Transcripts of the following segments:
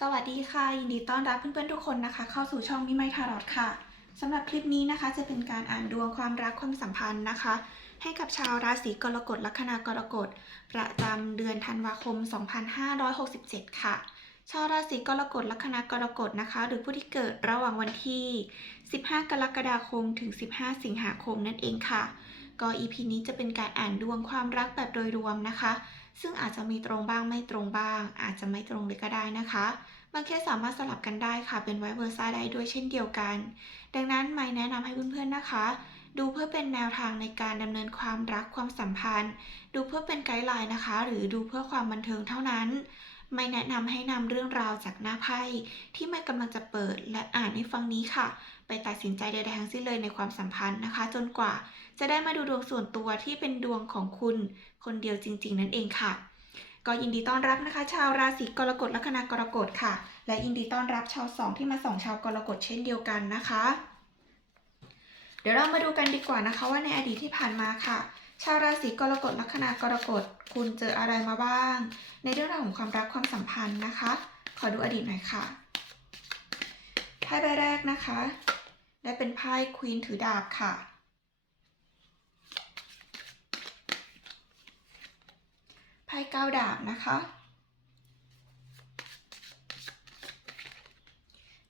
สวัสดีค่ะ ยินดีต้อนรับเพื่อนๆทุกคนนะคะ เข้าสู่ช่องมิไมทารอตค่ะสำหรับคลิปนี้นะคะ จะเป็นการอ่านดวงความรักความสัมพันธ์นะคะ ให้กับชาวราศีกรกฎลัคนากรกฎ ประจำเดือนธันวาคม 2567 ค่ะ ชาวราศีกรกฎลัคนากรกฎนะคะ หรือผู้ที่เกิดระหว่างวันที่ 15 กรกฎาคมถึง 15 สิงหาคมนั่นเองค่ะ ก็ EP นี้จะเป็นการอ่านดวงความรักแบบโดยรวมนะคะ ซึ่งอาจจะมีตรงบ้างไม่ตรงบ้าง อาจจะไม่ตรงเลยก็ได้นะคะบางเคสสามารถสลับกันได้ค่ะ เป็นไวเวอร์ซ่าได้ด้วยเช่นเดียวกัน ดังนั้นไม่แนะนำให้เพื่อนๆนะคะ ดูเพื่อเป็นแนวทางในการดำเนินความรักความสัมพันธ์ ดูเพื่อเป็นไกด์ไลน์นะคะ หรือดูเพื่อความบันเทิงเท่านั้น ไม่แนะนำให้นำเรื่องราวจากหน้าไพ่ที่ไม่กำลังจะเปิดและอ่านให้ฟังนี้ค่ะ ไปตัดสินใจใดๆทั้งสิ้นเลยในความสัมพันธ์นะคะ จนกว่า จะได้มาดูดวงส่วนตัวที่เป็นดวงของคุณ คนเดียวจริง ๆ นั่นเองค่ะ ก็ยินดีต้อนรับนะคะ ชาวราศีกรกฎลัคนากรกฎค่ะ และยินดีต้อนรับชาวสองที่มาส่องชาวกรกฎเช่นเดียวกันนะคะ เดี๋ยวเรามาดูกันดีกว่านะคะว่าในอดีตที่ผ่านมาค่ะ ชาวราศีกรกฎลัคนากรกฎ คุณเจออะไรมาบ้าง ในเรื่องราวของความรักความสัมพันธ์นะคะ ขอดูอดีตหน่อยค่ะไพ่ใบแรกนะคะ ได้เป็นไพ่ควีนถือดาบค่ะ ไพ่เก้าดาบนะคะ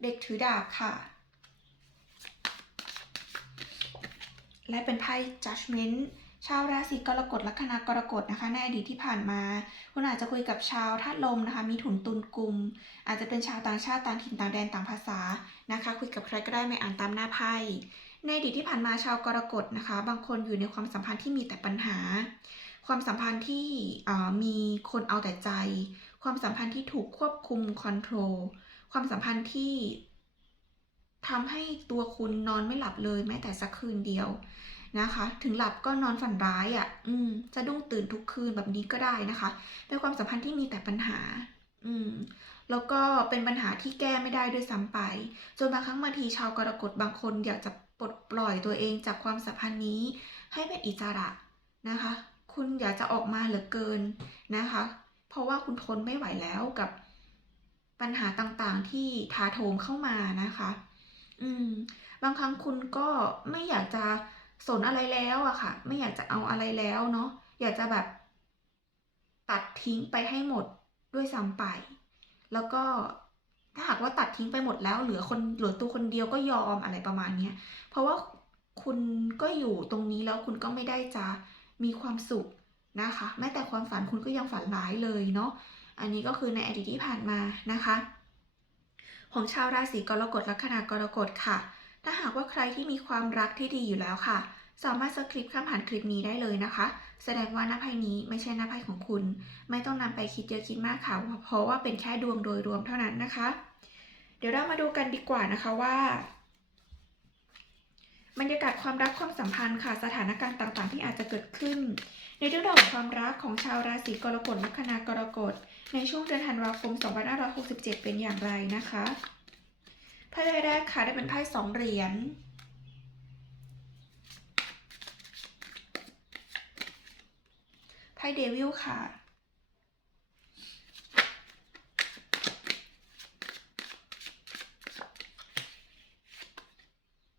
เด็กถือดาบค่ะ และเป็นไพ่ judgment ชาวราศีกรกฎลัคนากรกฎนะคะ ในอดีตที่ผ่านมา คุณอาจจะคุยกับชาวธาตุลมนะคะ มีถุนตุนกลุ่ม อาจจะเป็นชาวต่างชาติต่างถิ่นต่างแดนต่างภาษานะคะ คุยกับใครก็ได้ไม่อ่านตามหน้าไพ่ในอดีตที่ผ่านมาชาวกรกฎนะคะ บางคนอยู่ในความสัมพันธ์ที่มีแต่ปัญหา ความสัมพันธ์ที่มีคนเอาแต่ใจ ความสัมพันธ์ที่ถูกควบคุมคอนโทรลความสัมพันธ์ที่ทำให้ตัวคุณนอนไม่หลับเลยแม้แต่สักคืนเดียว นะคะ ถึงหลับก็นอนฝันร้ายอะ่ะ อืมจะดุ้งตื่นทุกคืนแบบนี้ก็ได้นะคะ เป็นความสัมพันธ์ที่มีแต่ปัญหา อืมแล้วก็เป็นปัญหาที่แก้ไม่ได้ด้วยซ้ำไป จนบางครั้งบางทีชาวกรกฎบางคนอยากจะปลดปล่อยตัวเองจากความสัมพันธ์นี้ ให้เป็นอิสระนะคะ คุณอยากจะออกมาเหลือเกินนะคะ เพราะว่าคุณทนไม่ไหวแล้วกับปัญหาต่างๆที่ทาโถมเข้ามานะคะ อืม บางครั้งคุณก็ไม่อยากจะ สนอะไรแล้วอะค่ะ ไม่อยากจะเอาอะไรแล้วเนาะอยากจะแบบ ตัดทิ้งไปให้หมดด้วยซ้ำไป แล้วก็ถ้าหากว่าตัดทิ้งไปหมดแล้ว เหลือคนเหลือตัวคนเดียวก็ยอมอะไรประมาณเนี้ยเพราะว่าคุณก็อยู่ตรงนี้แล้วคุณก็ไม่ได้จะมีความสุขนะคะ แม้แต่ความฝันคุณก็ยังฝันร้ายเลยเนาะอันนี้ก็คือในอดีตที่ผ่านมานะคะ ของชาวราศีกรกฎลัคนากรกฎค่ะ ถ้าหากว่าใครที่มีความรักที่ดีอยู่แล้วค่ะ สามารถสคริปข้ามผ่านคลิปนี้ได้เลยนะคะ แสดงว่าหน้าไพ่นี้ไม่ใช่หน้าไพ่ของคุณ ไม่ต้องนำไปคิดเยอะคิดมากค่ะ เพราะว่าเป็นแค่ดวงโดยรวมเท่านั้นนะคะ เดี๋ยวเรามาดูกันดีกว่านะคะว่าบรรยากาศความรักความสัมพันธ์ค่ะสถานการณ์ต่างๆ ที่อาจจะเกิดขึ้น ในเรื่องราวของความรักของชาวราศีกรกฎลัคนากรกฎ ในช่วงเดือนธันวาคม 2567 เป็นอย่างไรนะคะ ไพ่ใบแรกค่ะได้เป็นไพ่สองเหรียญไพ่เดวิลค่ะ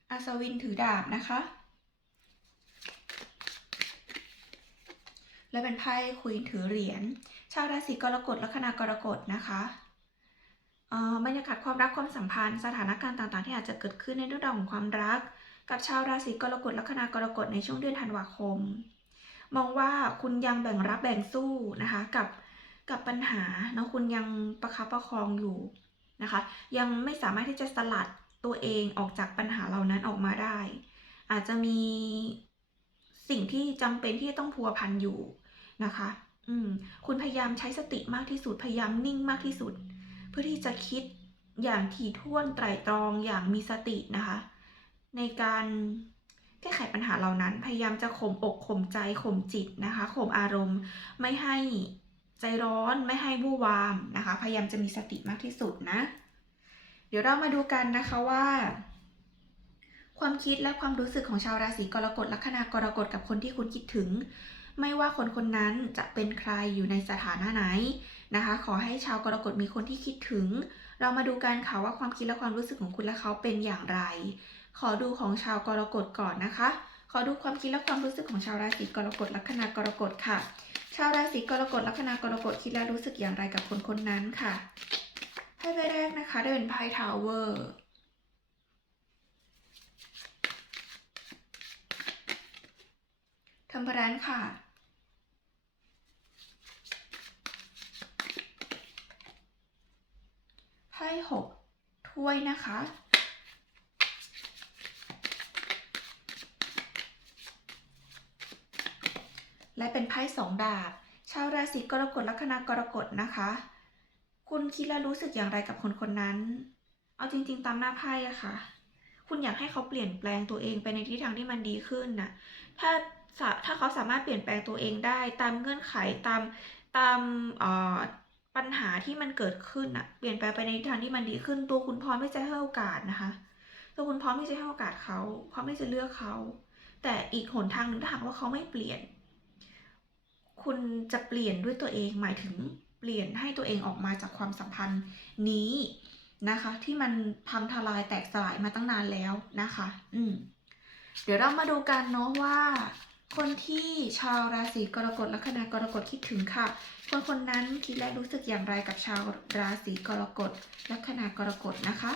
อัศวินถือดาบนะคะ และเป็นไพ่ควีนถือเหรียญ ชาวราศีกรกฎลัคนากรกฎนะคะ บรรยากาศความรักความสัมพันธ์ สถานการณ์ต่างๆ ที่อาจจะเกิดขึ้นในเรื่องราวของความรัก กับชาวราศีกรกฎลัคนากรกฎในช่วงเดือนธันวาคม มองว่าคุณยังแบ่งรับแบ่งสู้นะคะกับกับปัญหาเนาะคุณยังประคับประคองอยู่นะคะ ยังไม่สามารถที่จะสลัดตัวเองออกจากปัญหาเหล่านั้นออกมาได้ อาจจะมีสิ่งที่จำเป็นที่จะต้องพัวพันอยู่นะคะ อืมคุณพยายามใช้สติมากที่สุดพยายามนิ่งมากที่สุด พื่อที่จะคิดอย่างถี่ถ้วนไตร่ตรองอย่างมีสตินะคะ ในการแก้ไขปัญหาเหล่านั้น พยายามจะข่มอกข่มใจข่มจิตนะคะข่มอารมณ์ ไม่ให้ใจร้อนไม่ให้วู่วามนะคะ พยายามจะมีสติมากที่สุดนะ เดี๋ยวเรามาดูกันนะคะว่าความคิดและความรู้สึกของชาวราศีกรกฎลัคนากรกฎกับคนที่คุณคิดถึง ไม่ว่าคนคนนั้นจะเป็นใครอยู่ในสถานะไหนนะคะ ขอให้ชาวกรกฎมีคนที่คิดถึง เรามาดูกันค่ะว่าความคิดและความรู้สึกของคุณและเขาเป็นอย่างไร ขอดูของชาวกรกฎก่อนนะคะ ขอดูความคิดและความรู้สึกของชาวราศีกรกฎลัคนากรกฎค่ะ ชาวราศีกรกฎลัคนากรกฎคิดและรู้สึกอย่างไรกับคนคนนั้นค่ะไพ่ใบแรกนะคะได้เป็นไพ่ทาวเวอร์ทัมเปอรันค่ะ ไพ่หกถ้วยนะคะ และเป็นไพ่สองดาบ ชาวราศีกรกฎลัคนากรกฎนะคะ คุณคิดและรู้สึกอย่างไรกับคนคนนั้น เอาจริง ๆ ตามหน้าไพ่อะค่ะ คุณอยากให้เขาเปลี่ยนแปลงตัวเองไปในทิศทางที่มันดีขึ้นนะถ้าถ้าเขาสามารถเปลี่ยนแปลงตัวเองได้ตามเงื่อนไขตามตามอ่อ ปัญหาที่มันเกิดขึ้นอะเปลี่ยนแปลงไปในทิศทางที่มันดีขึ้นตัวคุณพร้อมที่จะให้โอกาสนะคะ ตัวคุณพร้อมที่จะให้โอกาสเขาพร้อมที่จะเลือกเขา แต่อีกหนทางหนึ่งถ้าหากว่าเขาไม่เปลี่ยน คุณจะเปลี่ยนด้วยตัวเองหมายถึงเปลี่ยนให้ตัวเองออกมาจากความสัมพันธ์นี้นะคะ ที่มันพังทลายแตกสลายมาตั้งนานแล้วนะคะ อืมเดี๋ยวเรามาดูกันเนาะว่า คนที่ชาวราศีกรกฎลัคนากรกฎคิดถึงค่ะ คนคนนั้นคิดและรู้สึกอย่างไรกับชาวราศีกรกฎลัคนากรกฎนะคะ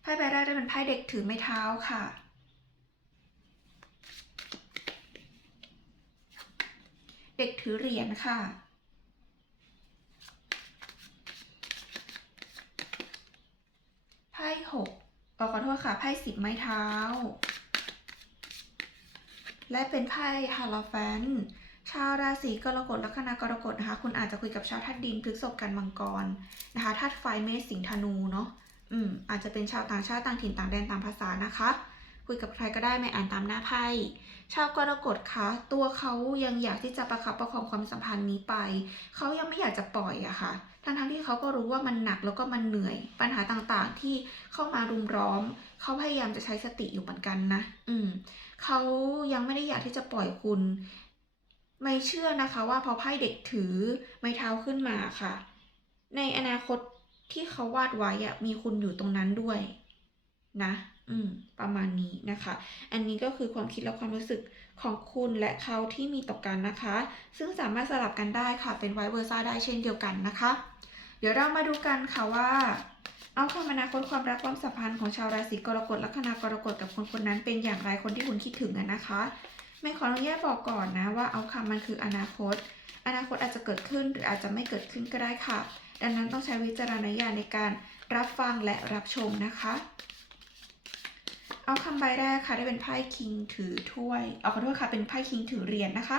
ไพ่ใบแรกได้เป็นไพ่เด็กถือไม้เท้าค่ะเด็กถือเหรียญค่ะ ไพ่หกเอ่อขอโทษค่ะ ไพ่สิบไม้เท้า และเป็นไพ่ฮาลาแฟนชาวราศีกรกฎลัคนากรกฎนะคะ คุณอาจจะคุยกับชาวธาตุดินพฤกษบกันมังกรนะคะธาตุไฟเมษสิงห์ธนูเนาะอืมอาจจะเป็นชาวต่างชาติต่างถิ่นต่างแดนต่างภาษานะคะ คุยกับใครก็ได้ไม่อ่านตามหน้าไพ่ชาวกรกฎคะตัวเขายังอยากที่จะประคับประคองความสัมพันธ์นี้ไป เขายังไม่อยากจะปล่อยอะค่ะทั้งทั้งที่เขาก็รู้ว่ามันหนักแล้วก็มันเหนื่อย ปัญหาต่างๆที่เข้ามารุมล้อม เขาพยายามจะใช้สติอยู่เหมือนกันนะ อืมเขายังไม่ได้อยากที่จะปล่อยคุณ ไม่เชื่อนะคะ ว่าพอไพ่เด็กถือไม้เท้าขึ้นมาค่ะ ในอนาคตที่เขาวาดไว้อะมีคุณอยู่ตรงนั้นด้วย นะ อืม ประมาณนี้นะคะ อันนี้ก็คือความคิดและความรู้สึกของคุณและเขาที่มีต่อกันนะคะ ซึ่งสามารถสลับกันได้ค่ะ เป็นไวเวอร์ซ่าได้เช่นเดียวกันนะคะ เดี๋ยวเรามาดูกันค่ะว่า เอาคำอนาคตความรักความสัมพันธ์ของชาวราศีกรกฎลัคนากรกฎกับคนคนนั้นเป็นอย่างไรคนที่คุณคิดถึงนะคะไม่ขออนุญาตบอกก่อนนะว่าเอาคำมันคืออนาคต อนาคตอาจจะเกิดขึ้นหรืออาจจะไม่เกิดขึ้นก็ได้ค่ะ ดังนั้นต้องใช้วิจารณญาณในการรับฟังและรับชมนะคะ เอาคำใบแรกค่ะได้เป็นไพ่คิงถือถ้วย เอาขอโทษค่ะเป็นไพ่คิงถือเหรียญนะคะ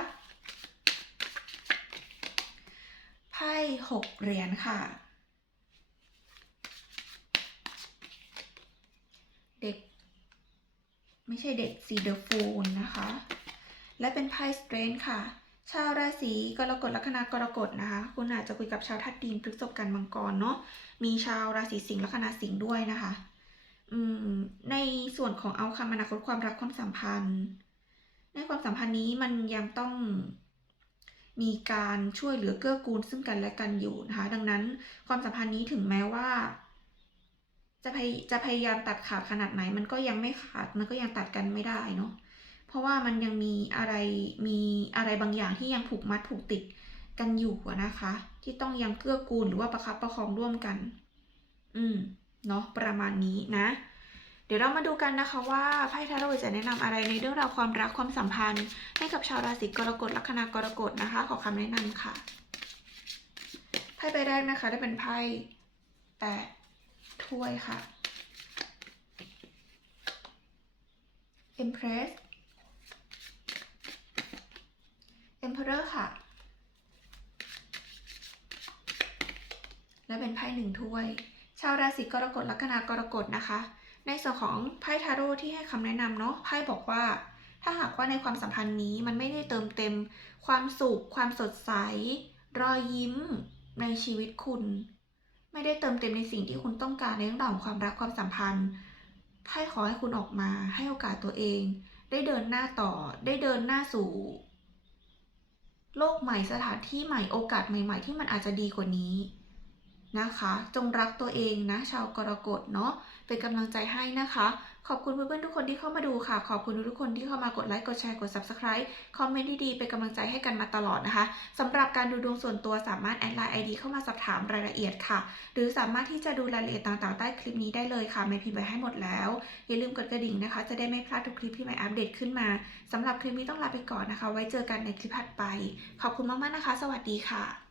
ไพ่หกเหรียญค่ะ เด็ก ไม่ใช่เด็กสีเดอะฟูลนะคะ และเป็นไพ่สเตรนค่ะ ชาวราศีกรกฎลัคนากรกฎนะคะ คุณอาจจะคุยกับชาวธาตุดินพฤษภกันมังกรเนาะมีชาวราศีสิงห์ลัคนาสิงห์ด้วยนะคะ ในส่วนของเอาคำอนาคตความรักความสัมพันธ์ ในความสัมพันธ์นี้มันยังต้องมีการช่วยเหลือเกื้อกูลซึ่งกันและกันอยู่นะคะ ดังนั้นความสัมพันธ์นี้ถึงแม้ว่า จะพยจะพยายามตัดขาดขนาดไหน มันก็ยังไม่ขาดมันก็ยังตัดกันไม่ได้เนาะเพราะว่ามันยังมีอะไรมีอะไรบางอย่างที่ยังผูกมัดผูกติดกันอยู่นะคะ ที่ต้องยังเกื้อกูลหรือว่าประคับประคองร่วมกัน อืม เนาะประมาณนี้นะ เดี๋ยวเรามาดูกันนะคะว่าไพ่ทาโร่จะแนะนำอะไรในเรื่องราวความรักความสัมพันธ์ ให้กับชาวราศีกรกฎลัคนากรกฎนะคะ ขอคำแนะนำค่ะไพ่ใบแรกนะคะได้เป็นไพ่แปดถ้วยค่ะ Empress Emperor ค่ะ และเป็นไพ่หนึ่งถ้วย ชาวราศีกรกฎลัคนากรกฎนะคะ ในส่วนของไพ่ทาโร่ที่ให้คำแนะนำเนาะไพ่บอกว่า ถ้าหากว่าในความสัมพันธ์นี้มันไม่ได้เติมเต็ม ความสุข ความสดใส รอยยิ้มในชีวิตคุณ ไม่ได้เติมเต็มในสิ่งที่คุณต้องการในเรื่องของความรักความสัมพันธ์ไพ่ขอให้คุณออกมาให้โอกาสตัวเอง ได้เดินหน้าต่อได้เดินหน้าสู่ โลกใหม่สถานที่ใหม่โอกาสใหม่ ๆ ที่มันอาจจะดีกว่านี้ นะคะ จงรักตัวเองนะ ชาวกรกฎเนาะเป็นกำลังใจให้นะคะ ขอบคุณเพื่อนๆทุกคนที่เข้ามาดูค่ะ ขอบคุณทุกคนที่เข้ามากดไลค์กดแชร์กด subscribe คอมเมนต์ดีๆเป็นกำลังใจให้กันมาตลอดนะคะสำหรับการดูดวงส่วนตัวสามารถแอดไลน์ ID เข้ามาสอบถามรายละเอียดค่ะ หรือสามารถที่จะดูรายละเอียดต่างๆใต้คลิปนี้ได้เลยค่ะไม่พิมพ์ไว้ให้หมดแล้ว อย่าลืมกดกระดิ่งนะคะ จะได้ไม่พลาดทุกคลิปที่ใหม่อัปเดตขึ้นมาสำหรับคลิปนี้ต้องลาไปก่อนนะคะ ไว้เจอกันในคลิปถัดไป ขอบคุณมากๆนะคะ สวัสดีค่ะ